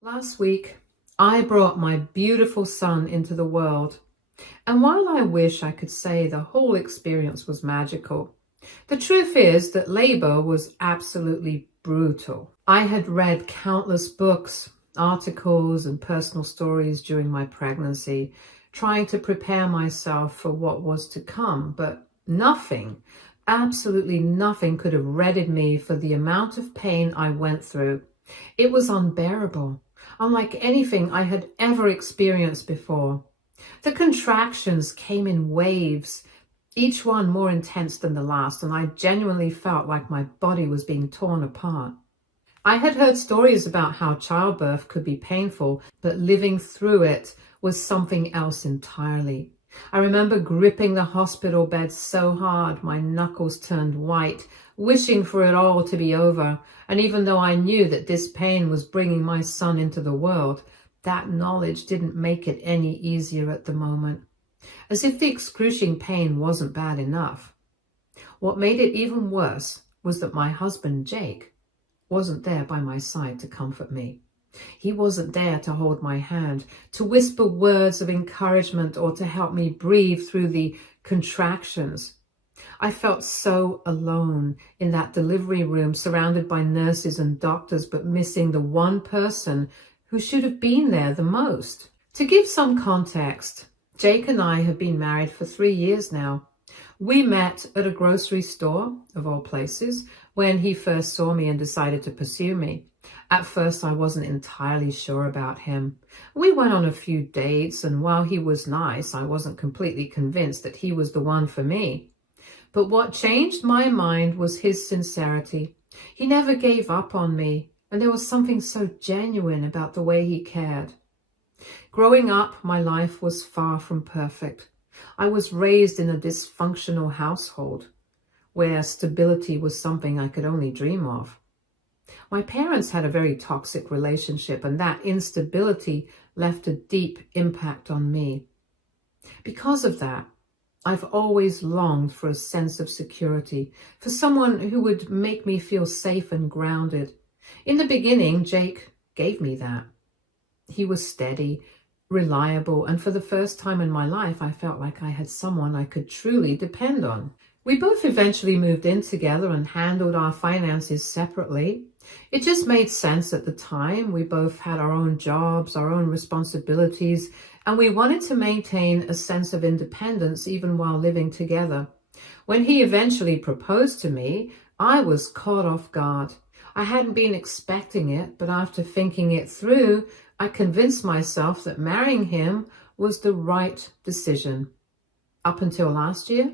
Last week, I brought my beautiful son into the world, and while I wish I could say the whole experience was magical, the truth is that labor was absolutely brutal. I had read countless books, articles, and personal stories during my pregnancy, trying to prepare myself for what was to come, but nothing, absolutely nothing could have readied me for the amount of pain I went through. It was unbearable, unlike anything I had ever experienced before. The contractions came in waves, each one more intense than the last, and I genuinely felt like my body was being torn apart. I had heard stories about how childbirth could be painful, but living through it was something else entirely. I remember gripping the hospital bed so hard my knuckles turned white, wishing for it all to be over. And even though I knew that this pain was bringing my son into the world, that knowledge didn't make it any easier at the moment. As if the excruciating pain wasn't bad enough. What made it even worse was that my husband, Jake, wasn't there by my side to comfort me. He wasn't there to hold my hand, to whisper words of encouragement, or to help me breathe through the contractions. I felt so alone in that delivery room, surrounded by nurses and doctors, but missing the one person who should have been there the most. To give some context, Jake and I have been married for 3 years now. We met at a grocery store, of all places, when he first saw me and decided to pursue me. At first, I wasn't entirely sure about him. We went on a few dates, and while he was nice, I wasn't completely convinced that he was the one for me. But what changed my mind was his sincerity. He never gave up on me, and there was something so genuine about the way he cared. Growing up, my life was far from perfect. I was raised in a dysfunctional household, where stability was something I could only dream of. My parents had a very toxic relationship, and that instability left a deep impact on me. Because of that, I've always longed for a sense of security, for someone who would make me feel safe and grounded. In the beginning, Jake gave me that. He was steady, reliable, and for the first time in my life, I felt like I had someone I could truly depend on. We both eventually moved in together and handled our finances separately. It just made sense at the time. We both had our own jobs, our own responsibilities, and we wanted to maintain a sense of independence even while living together. When he eventually proposed to me, I was caught off guard. I hadn't been expecting it, but after thinking it through, I convinced myself that marrying him was the right decision. Up until last year,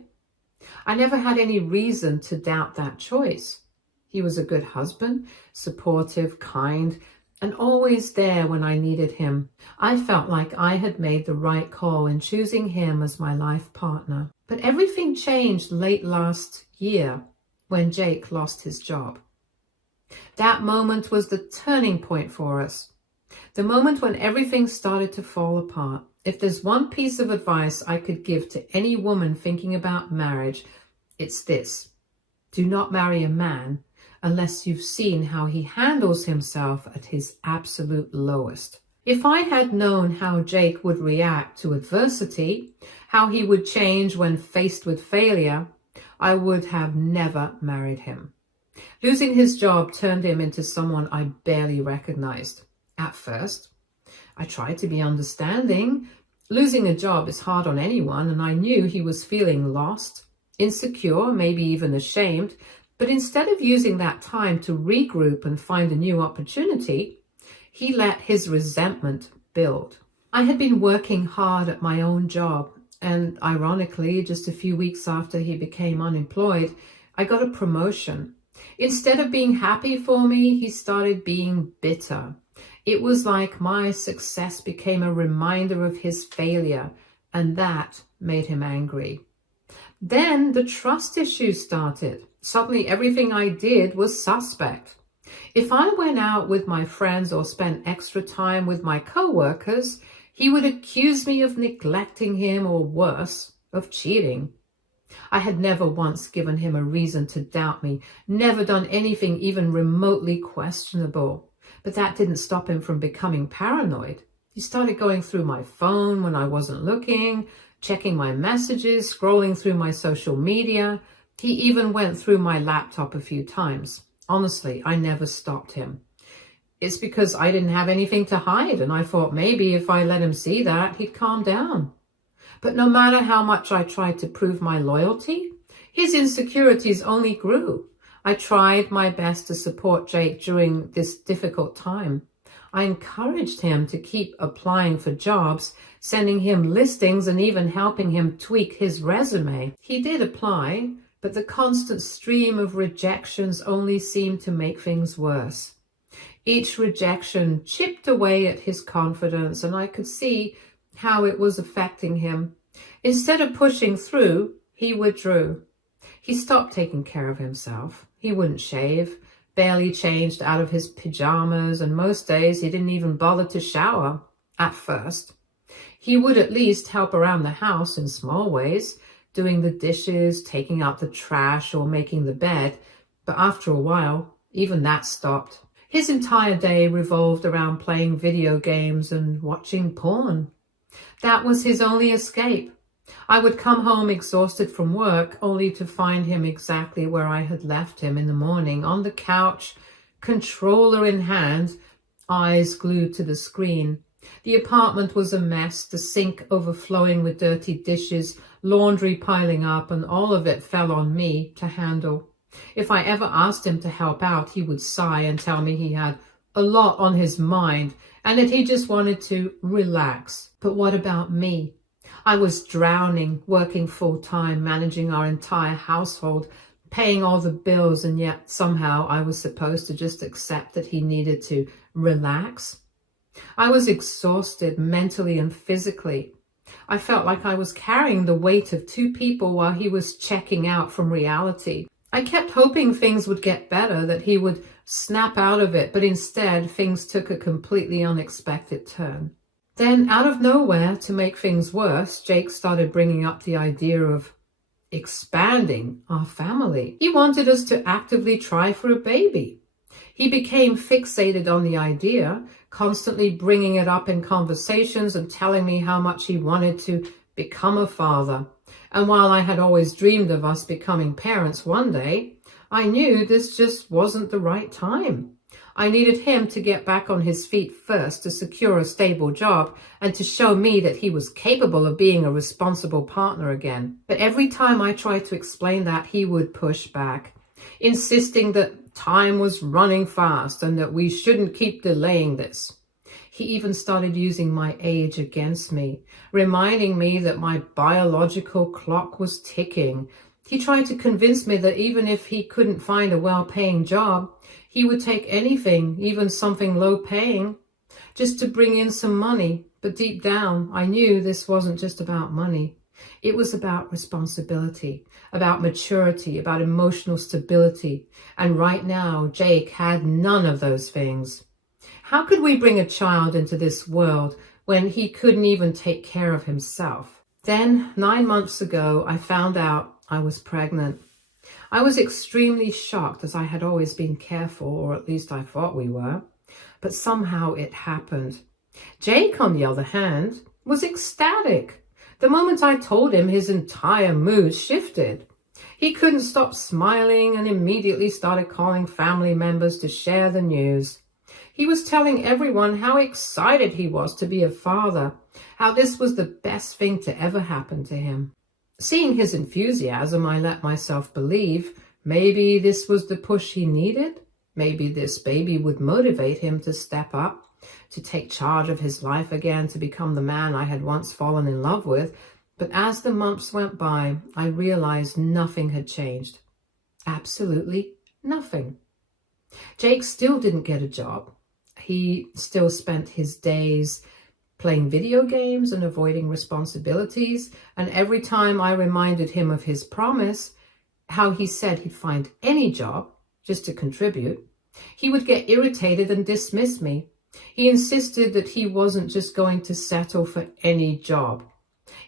I never had any reason to doubt that choice. He was a good husband, supportive, kind, and always there when I needed him. I felt like I had made the right call in choosing him as my life partner. But everything changed late last year when Jake lost his job. That moment was the turning point for us. The moment when everything started to fall apart. If there's one piece of advice I could give to any woman thinking about marriage, it's this. Do not marry a man unless you've seen how he handles himself at his absolute lowest. If I had known how Jake would react to adversity, how he would change when faced with failure, I would have never married him. Losing his job turned him into someone I barely recognized. At first, I tried to be understanding. Losing a job is hard on anyone, and I knew he was feeling lost, insecure, maybe even ashamed. But instead of using that time to regroup and find a new opportunity, he let his resentment build. I had been working hard at my own job, and ironically, just a few weeks after he became unemployed, I got a promotion. Instead of being happy for me, he started being bitter. It was like my success became a reminder of his failure, and that made him angry. Then the trust issue started. Suddenly everything I did was suspect. If I went out with my friends or spent extra time with my co-workers, he would accuse me of neglecting him, or worse, of cheating. I had never once given him a reason to doubt me, never done anything even remotely questionable. But that didn't stop him from becoming paranoid. He started going through my phone when I wasn't looking, checking my messages, scrolling through my social media. He even went through my laptop a few times. Honestly, I never stopped him. It's because I didn't have anything to hide, and I thought maybe if I let him see that, he'd calm down. But no matter how much I tried to prove my loyalty, his insecurities only grew. I tried my best to support Jake during this difficult time. I encouraged him to keep applying for jobs, sending him listings, and even helping him tweak his resume. He did apply, but the constant stream of rejections only seemed to make things worse. Each rejection chipped away at his confidence, and I could see how it was affecting him. Instead of pushing through, he withdrew. He stopped taking care of himself. He wouldn't shave, barely changed out of his pajamas, and most days he didn't even bother to shower, at first. He would at least help around the house in small ways, doing the dishes, taking out the trash, or making the bed, but after a while, even that stopped. His entire day revolved around playing video games and watching porn. That was his only escape. I would come home exhausted from work, only to find him exactly where I had left him in the morning, on the couch, controller in hand, eyes glued to the screen. The apartment was a mess, the sink overflowing with dirty dishes, laundry piling up, and all of it fell on me to handle. If I ever asked him to help out, he would sigh and tell me he had a lot on his mind and that he just wanted to relax. But what about me? I was drowning, working full-time, managing our entire household, paying all the bills, and yet somehow I was supposed to just accept that he needed to relax. I was exhausted mentally and physically. I felt like I was carrying the weight of two people while he was checking out from reality. I kept hoping things would get better, that he would snap out of it, but instead things took a completely unexpected turn. Then, out of nowhere, to make things worse, Jake started bringing up the idea of expanding our family. He wanted us to actively try for a baby. He became fixated on the idea, constantly bringing it up in conversations and telling me how much he wanted to become a father. And while I had always dreamed of us becoming parents one day, I knew this just wasn't the right time. I needed him to get back on his feet first, to secure a stable job, and to show me that he was capable of being a responsible partner again. But every time I tried to explain that, he would push back, insisting that time was running fast and that we shouldn't keep delaying this. He even started using my age against me, reminding me that my biological clock was ticking. He tried to convince me that even if he couldn't find a well-paying job, he would take anything, even something low-paying, just to bring in some money. But deep down, I knew this wasn't just about money. It was about responsibility, about maturity, about emotional stability. And right now, Jake had none of those things. How could we bring a child into this world when he couldn't even take care of himself? Then, 9 months ago, I found out I was pregnant. I was extremely shocked, as I had always been careful, or at least I thought we were. But somehow it happened. Jake, on the other hand, was ecstatic. The moment I told him, his entire mood shifted. He couldn't stop smiling and immediately started calling family members to share the news. He was telling everyone how excited he was to be a father, how this was the best thing to ever happen to him. Seeing his enthusiasm, I let myself believe maybe this was the push he needed. Maybe this baby would motivate him to step up, to take charge of his life again, to become the man I had once fallen in love with. But as the months went by, I realized nothing had changed. Absolutely nothing. Jake still didn't get a job. He still spent his days playing video games and avoiding responsibilities. And every time I reminded him of his promise, how he said he'd find any job just to contribute, he would get irritated and dismiss me. He insisted that he wasn't just going to settle for any job.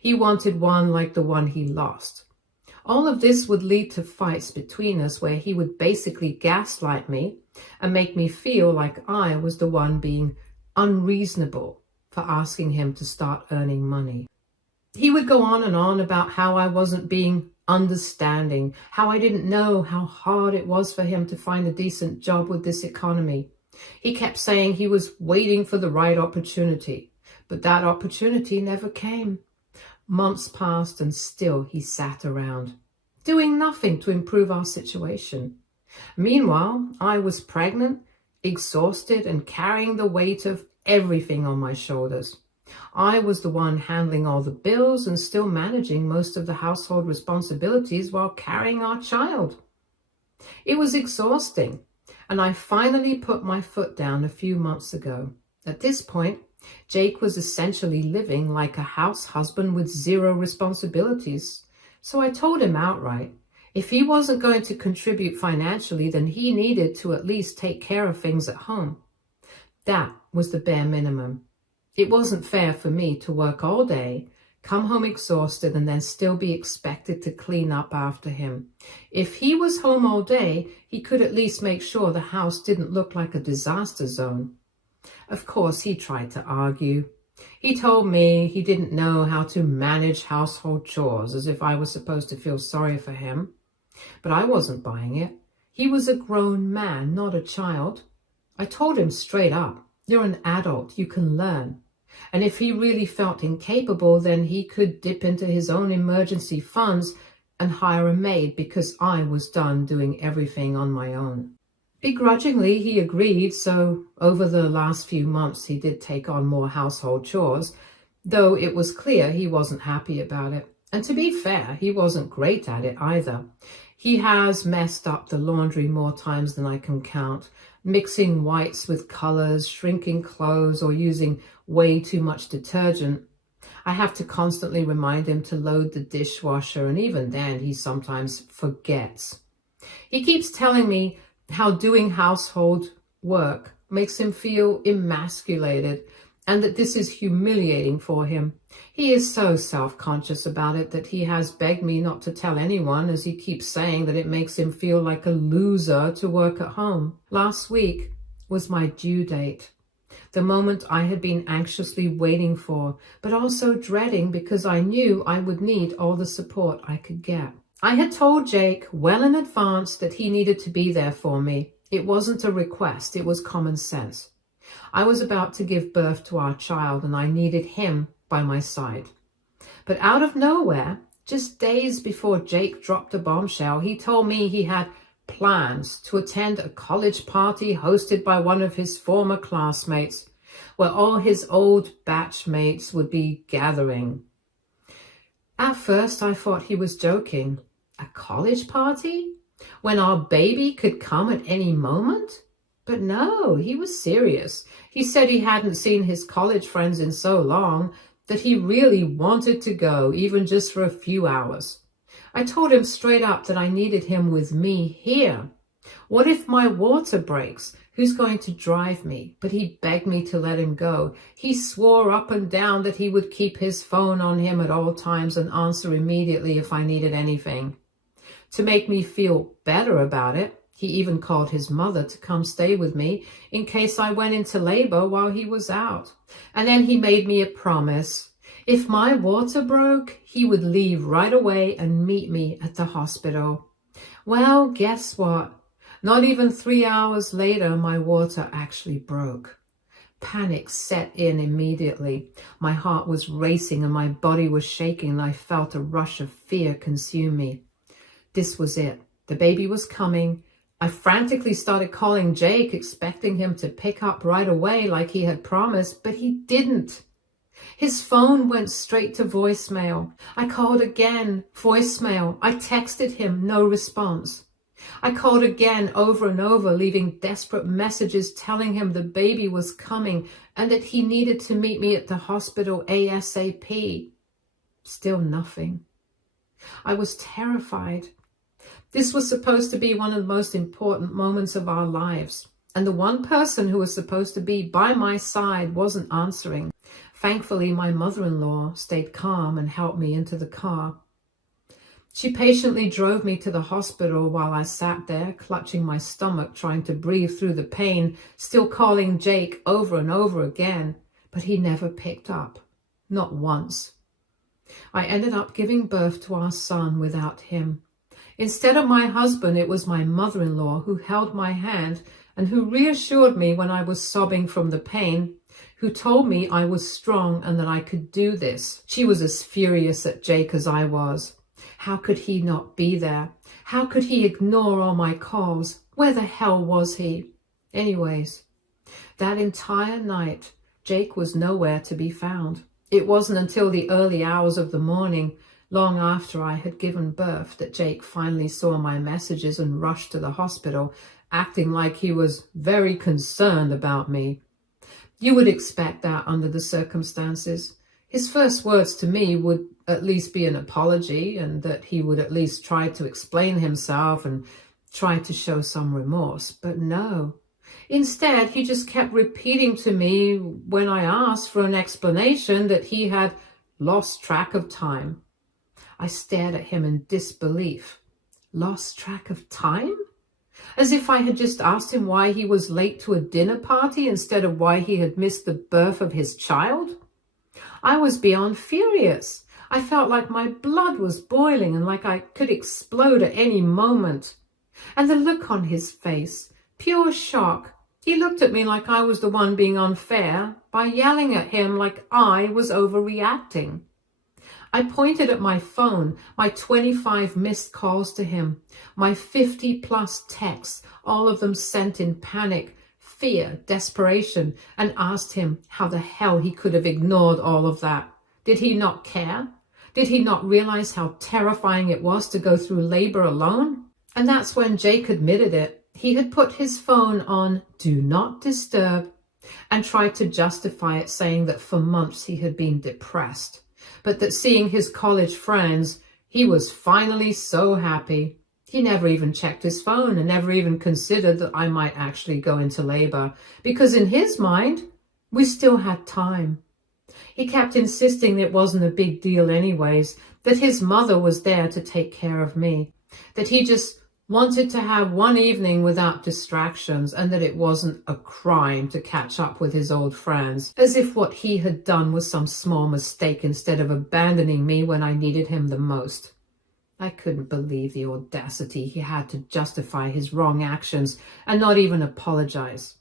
He wanted one like the one he lost. All of this would lead to fights between us where he would basically gaslight me, and make me feel like I was the one being unreasonable for asking him to start earning money. He would go on and on about how I wasn't being understanding, how I didn't know how hard it was for him to find a decent job with this economy. He kept saying he was waiting for the right opportunity, but that opportunity never came. Months passed and still he sat around, doing nothing to improve our situation. Meanwhile, I was pregnant, exhausted, and carrying the weight of everything on my shoulders. I was the one handling all the bills and still managing most of the household responsibilities while carrying our child. It was exhausting, and I finally put my foot down a few months ago. At this point, Jake was essentially living like a house husband with zero responsibilities. So I told him outright, if he wasn't going to contribute financially, then he needed to at least take care of things at home. That was the bare minimum. It wasn't fair for me to work all day, come home exhausted, and then still be expected to clean up after him. If he was home all day, he could at least make sure the house didn't look like a disaster zone. Of course, he tried to argue. He told me he didn't know how to manage household chores, as if I was supposed to feel sorry for him. But I wasn't buying it. He was a grown man, not a child. I told him straight up, you're an adult, you can learn. And if he really felt incapable, then he could dip into his own emergency funds and hire a maid because I was done doing everything on my own. Begrudgingly, he agreed, so over the last few months he did take on more household chores, though it was clear he wasn't happy about it. And to be fair, he wasn't great at it either. He has messed up the laundry more times than I can count, mixing whites with colors, shrinking clothes, or using way too much detergent. I have to constantly remind him to load the dishwasher, and even then he sometimes forgets. He keeps telling me how doing household work makes him feel emasculated and that this is humiliating for him. He is so self-conscious about it that he has begged me not to tell anyone, as he keeps saying that it makes him feel like a loser to work at home. Last week was my due date, the moment I had been anxiously waiting for, but also dreading because I knew I would need all the support I could get. I had told Jake well in advance that he needed to be there for me. It wasn't a request, it was common sense. I was about to give birth to our child and I needed him by my side. But out of nowhere, just days before Jake dropped a bombshell, he told me he had plans to attend a college party hosted by one of his former classmates, where all his old batchmates would be gathering. At first, I thought he was joking. A college party? When our baby could come at any moment? But no, he was serious. He said he hadn't seen his college friends in so long that he really wanted to go, even just for a few hours. I told him straight up that I needed him with me here. What if my water breaks? Who's going to drive me? But he begged me to let him go. He swore up and down that he would keep his phone on him at all times and answer immediately if I needed anything. To make me feel better about it, he even called his mother to come stay with me in case I went into labor while he was out. And then he made me a promise. If my water broke, he would leave right away and meet me at the hospital. Well, guess what? Not even 3 hours later, my water actually broke. Panic set in immediately. My heart was racing and my body was shaking, and I felt a rush of fear consume me. This was it. The baby was coming. I frantically started calling Jake, expecting him to pick up right away like he had promised, but he didn't. His phone went straight to voicemail. I called again, voicemail. I texted him, no response. I called again over and over, leaving desperate messages telling him the baby was coming and that he needed to meet me at the hospital ASAP. Still nothing. I was terrified. This was supposed to be one of the most important moments of our lives, and the one person who was supposed to be by my side wasn't answering. Thankfully, my mother-in-law stayed calm and helped me into the car. She patiently drove me to the hospital while I sat there, clutching my stomach, trying to breathe through the pain, still calling Jake over and over again, but he never picked up. Not once. I ended up giving birth to our son without him. Instead of my husband, it was my mother-in-law who held my hand and who reassured me when I was sobbing from the pain, who told me I was strong and that I could do this. She was as furious at Jake as I was. How could he not be there? How could he ignore all my calls? Where the hell was he? Anyways, that entire night, Jake was nowhere to be found. It wasn't until the early hours of the morning, long after I had given birth, that Jake finally saw my messages and rushed to the hospital, acting like he was very concerned about me. You would expect that under the circumstances. His first words to me would at least be an apology, and that he would at least try to explain himself and try to show some remorse. But no. Instead, he just kept repeating to me when I asked for an explanation that he had lost track of time. I stared at him in disbelief. Lost track of time? As if I had just asked him why he was late to a dinner party instead of why he had missed the birth of his child. I was beyond furious. I felt like my blood was boiling and like I could explode at any moment. And the look on his face, pure shock. He looked at me like I was the one being unfair by yelling at him like I was overreacting. I pointed at my phone, my 25 missed calls to him, my 50+ texts, all of them sent in panic, fear, desperation, and asked him how the hell he could have ignored all of that. Did he not care? Did he not realize how terrifying it was to go through labor alone? And that's when Jake admitted it. He had put his phone on Do Not Disturb and tried to justify it, saying that for months he had been depressed, but that seeing his college friends, he was finally so happy. He never even checked his phone and never even considered that I might actually go into labor, because in his mind, we still had time. He kept insisting it wasn't a big deal anyways, that his mother was there to take care of me, that he just wanted to have one evening without distractions, and that it wasn't a crime to catch up with his old friends, as if what he had done was some small mistake instead of abandoning me when I needed him the most. I couldn't believe the audacity he had to justify his wrong actions and not even apologize.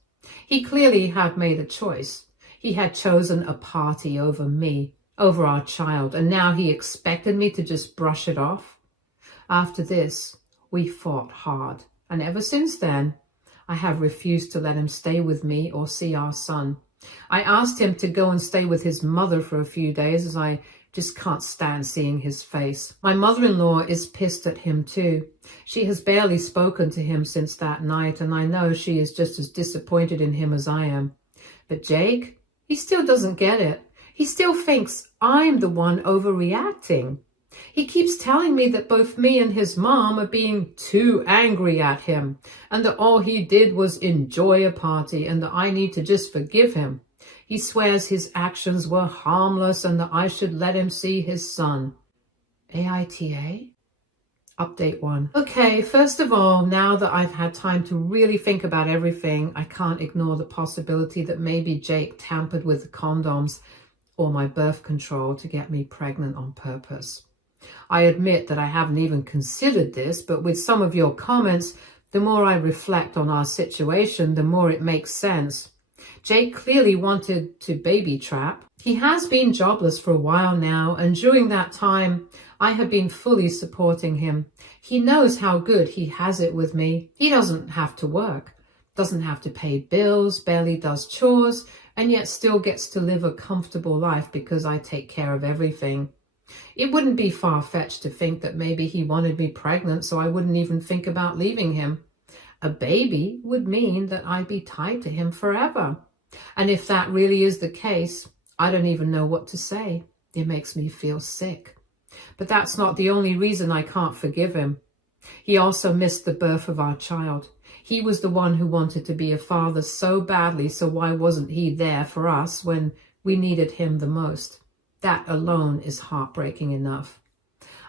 He clearly had made a choice. He had chosen a party over me, over our child, and now he expected me to just brush it off. After this, we fought hard, and ever since then, I have refused to let him stay with me or see our son. I asked him to go and stay with his mother for a few days, as I just can't stand seeing his face. My mother-in-law is pissed at him too. She has barely spoken to him since that night, and I know she is just as disappointed in him as I am. But Jake, he still doesn't get it. He still thinks I'm the one overreacting. He keeps telling me that both me and his mom are being too angry at him, and that all he did was enjoy a party, and that I need to just forgive him. He swears his actions were harmless and that I should let him see his son. AITA? Update 1. Okay, first of all, now that I've had time to really think about everything, I can't ignore the possibility that maybe Jake tampered with the condoms or my birth control to get me pregnant on purpose. I admit that I haven't even considered this, but with some of your comments, the more I reflect on our situation, the more it makes sense. Jake clearly wanted to baby trap. He has been jobless for a while now, and during that time, I have been fully supporting him. He knows how good he has it with me. He doesn't have to work, doesn't have to pay bills, barely does chores, and yet still gets to live a comfortable life because I take care of everything. It wouldn't be far-fetched to think that maybe he wanted me pregnant so I wouldn't even think about leaving him. A baby would mean that I'd be tied to him forever. And if that really is the case, I don't even know what to say. It makes me feel sick. But that's not the only reason I can't forgive him. He also missed the birth of our child. He was the one who wanted to be a father so badly, so why wasn't he there for us when we needed him the most? That alone is heartbreaking enough.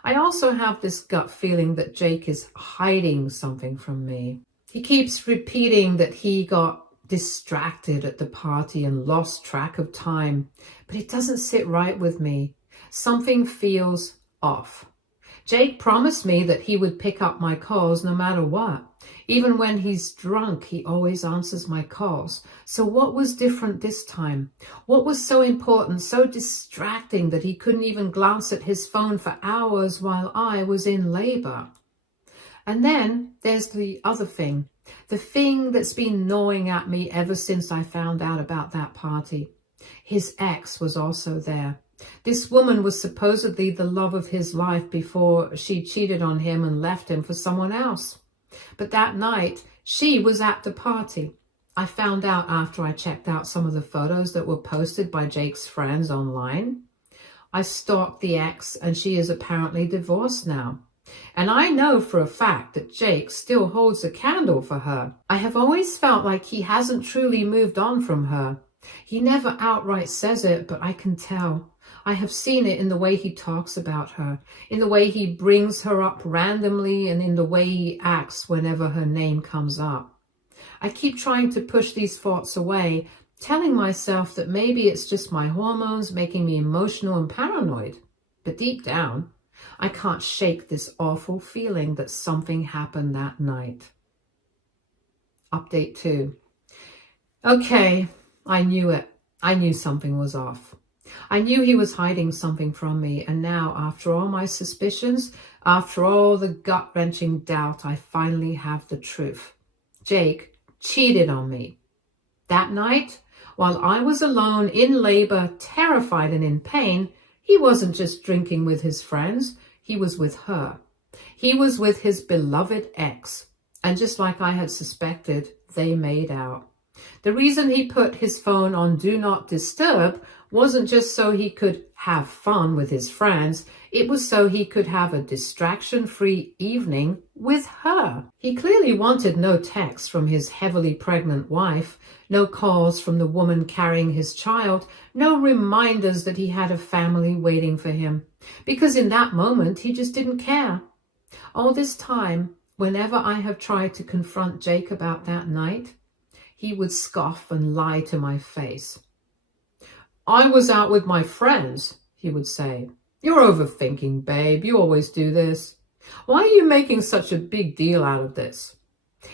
I also have this gut feeling that Jake is hiding something from me. He keeps repeating that he got distracted at the party and lost track of time, but it doesn't sit right with me. Something feels off. Jake promised me that he would pick up my calls no matter what. Even when he's drunk, he always answers my calls. So what was different this time? What was so important, so distracting that he couldn't even glance at his phone for hours while I was in labor? And then there's the other thing, the thing that's been gnawing at me ever since I found out about that party. His ex was also there. This woman was supposedly the love of his life before she cheated on him and left him for someone else. But that night, she was at the party. I found out after I checked out some of the photos that were posted by Jake's friends online. I stalked the ex, and she is apparently divorced now. And I know for a fact that Jake still holds a candle for her. I have always felt like he hasn't truly moved on from her. He never outright says it, but I can tell. I have seen it in the way he talks about her, in the way he brings her up randomly, and in the way he acts whenever her name comes up. I keep trying to push these thoughts away, telling myself that maybe it's just my hormones making me emotional and paranoid. But deep down, I can't shake this awful feeling that something happened that night. Update 2. Okay, I knew it. I knew something was off. I knew he was hiding something from me, and now, after all my suspicions, after all the gut-wrenching doubt, I finally have the truth. Jake cheated on me. That night, while I was alone in labor, terrified and in pain, he wasn't just drinking with his friends, he was with her. He was with his beloved ex, and just like I had suspected, they made out. The reason he put his phone on Do Not Disturb wasn't just so he could have fun with his friends, it was so he could have a distraction-free evening with her. He clearly wanted no texts from his heavily pregnant wife, no calls from the woman carrying his child, no reminders that he had a family waiting for him, because in that moment he just didn't care. All this time, whenever I have tried to confront Jake about that night, he would scoff and lie to my face. I was out with my friends, he would say. You're overthinking, babe. You always do this. Why are you making such a big deal out of this?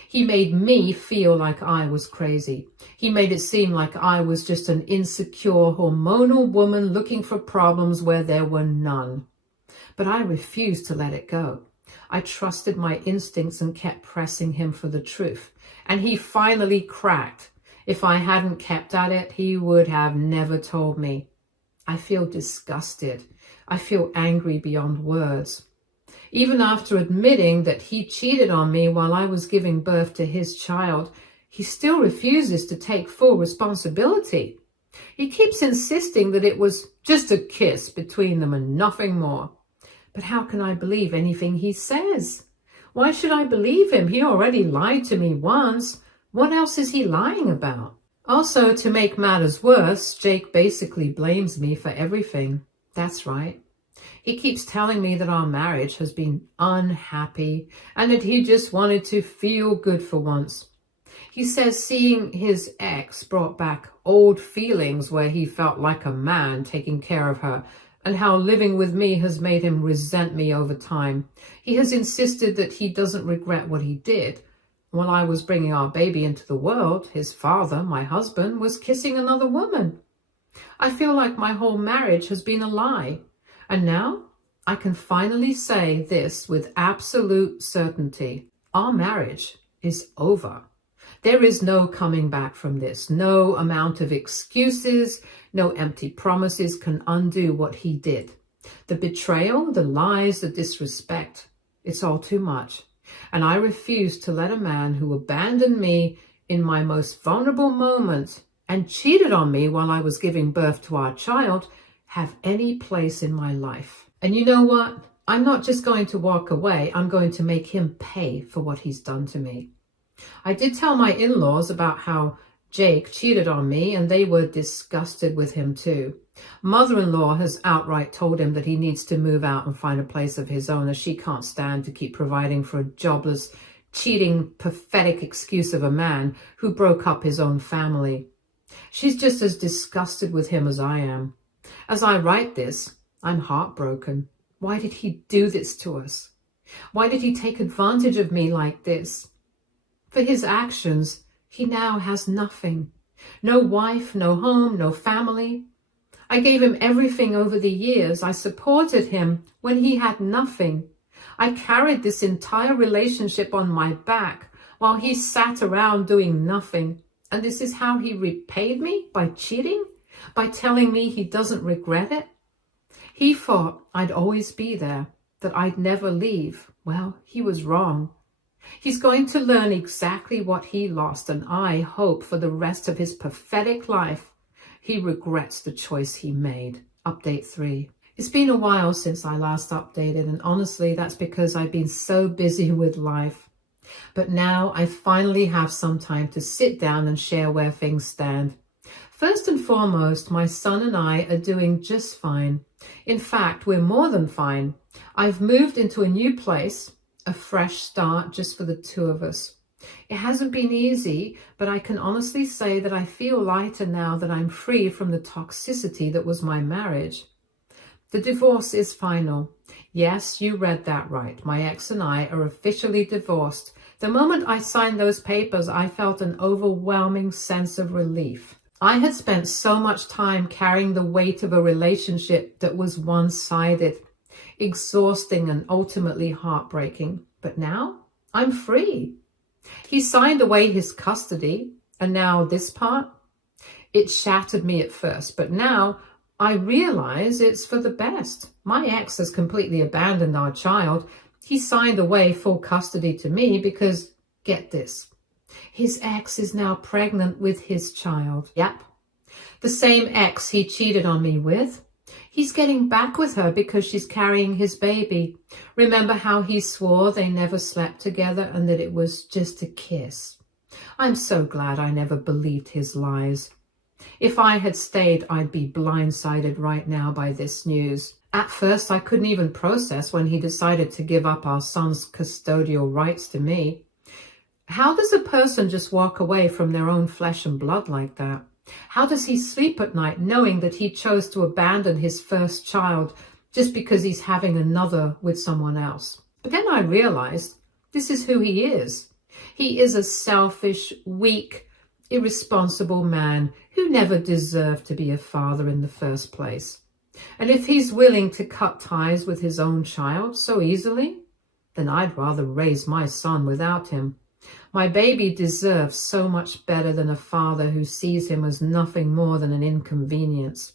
He made me feel like I was crazy. He made it seem like I was just an insecure, hormonal woman looking for problems where there were none. But I refused to let it go. I trusted my instincts and kept pressing him for the truth. And he finally cracked. If I hadn't kept at it, he would have never told me. I feel disgusted. I feel angry beyond words. Even after admitting that he cheated on me while I was giving birth to his child, he still refuses to take full responsibility. He keeps insisting that it was just a kiss between them and nothing more. But how can I believe anything he says? Why should I believe him? He already lied to me once. What else is he lying about? Also, to make matters worse, Jake basically blames me for everything. That's right. He keeps telling me that our marriage has been unhappy and that he just wanted to feel good for once. He says seeing his ex brought back old feelings where he felt like a man taking care of her, and how living with me has made him resent me over time. He has insisted that he doesn't regret what he did. While I was bringing our baby into the world, his father, my husband, was kissing another woman. I feel like my whole marriage has been a lie. And now I can finally say this with absolute certainty. Our marriage is over. There is no coming back from this. No amount of excuses, no empty promises can undo what he did. The betrayal, the lies, the disrespect, it's all too much. And I refuse to let a man who abandoned me in my most vulnerable moment and cheated on me while I was giving birth to our child have any place in my life. And you know what? I'm not just going to walk away. I'm going to make him pay for what he's done to me. I did tell my in-laws about how Jake cheated on me, and they were disgusted with him too. Mother-in-law has outright told him that he needs to move out and find a place of his own, as she can't stand to keep providing for a jobless, cheating, pathetic excuse of a man who broke up his own family. She's just as disgusted with him as I am. As I write this, I'm heartbroken. Why did he do this to us? Why did he take advantage of me like this? For his actions, he now has nothing. No wife, no home, no family. I gave him everything over the years. I supported him when he had nothing. I carried this entire relationship on my back while he sat around doing nothing. And this is how he repaid me? By cheating? By telling me he doesn't regret it? He thought I'd always be there, that I'd never leave. Well, he was wrong. He's going to learn exactly what he lost, and I hope for the rest of his pathetic life he regrets the choice he made. Update 3. It's been a while since I last updated, and honestly, that's because I've been so busy with life. But now I finally have some time to sit down and share where things stand. First and foremost, my son and I are doing just fine. In fact, we're more than fine. I've moved into a new place, a fresh start just for the two of us. It hasn't been easy, but I can honestly say that I feel lighter now that I'm free from the toxicity that was my marriage. The divorce is final. Yes, you read that right. My ex and I are officially divorced. The moment I signed those papers, I felt an overwhelming sense of relief. I had spent so much time carrying the weight of a relationship that was one-sided, exhausting and ultimately heartbreaking. But now I'm free. He signed away his custody, and now this part, it shattered me at first, but now I realize it's for the best. My ex has completely abandoned our child. He signed away full custody to me because, get this, his ex is now pregnant with his child. Yep, the same ex he cheated on me with. He's getting back with her because she's carrying his baby. Remember how he swore they never slept together and that it was just a kiss? I'm so glad I never believed his lies. If I had stayed, I'd be blindsided right now by this news. At first, I couldn't even process when he decided to give up our son's custodial rights to me. How does a person just walk away from their own flesh and blood like that? How does he sleep at night knowing that he chose to abandon his first child just because he's having another with someone else? But then I realized this is who he is. He is a selfish, weak, irresponsible man who never deserved to be a father in the first place. And if he's willing to cut ties with his own child so easily, then I'd rather raise my son without him. My baby deserves so much better than a father who sees him as nothing more than an inconvenience.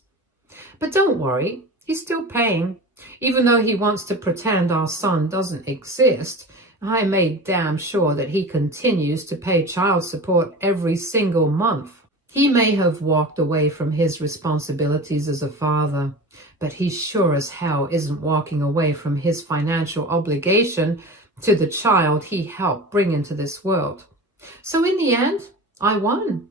But don't worry, he's still paying. Even though he wants to pretend our son doesn't exist, I made damn sure that he continues to pay child support every single month. He may have walked away from his responsibilities as a father, but he sure as hell isn't walking away from his financial obligation to the child he helped bring into this world. So in the end, I won.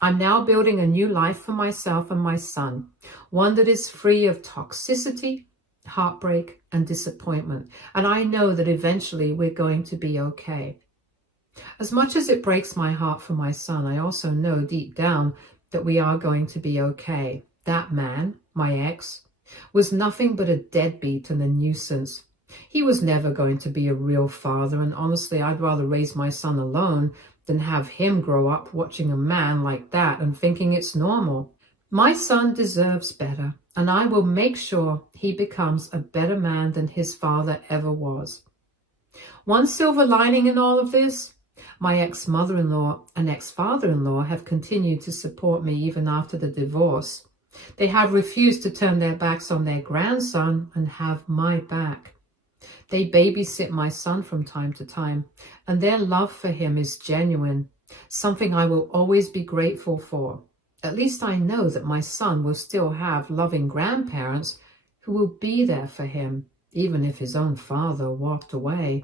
I'm now building a new life for myself and my son, one that is free of toxicity, heartbreak, and disappointment. And I know that eventually we're going to be okay. As much as it breaks my heart for my son, I also know deep down that we are going to be okay. That man, my ex, was nothing but a deadbeat and a nuisance. He was never going to be a real father, and honestly, I'd rather raise my son alone than have him grow up watching a man like that and thinking it's normal. My son deserves better, and I will make sure he becomes a better man than his father ever was. One silver lining in all of this, my ex-mother-in-law and ex-father-in-law have continued to support me even after the divorce. They have refused to turn their backs on their grandson and have my back. They babysit my son from time to time, and their love for him is genuine, something I will always be grateful for. At least I know that my son will still have loving grandparents who will be there for him, even if his own father walked away.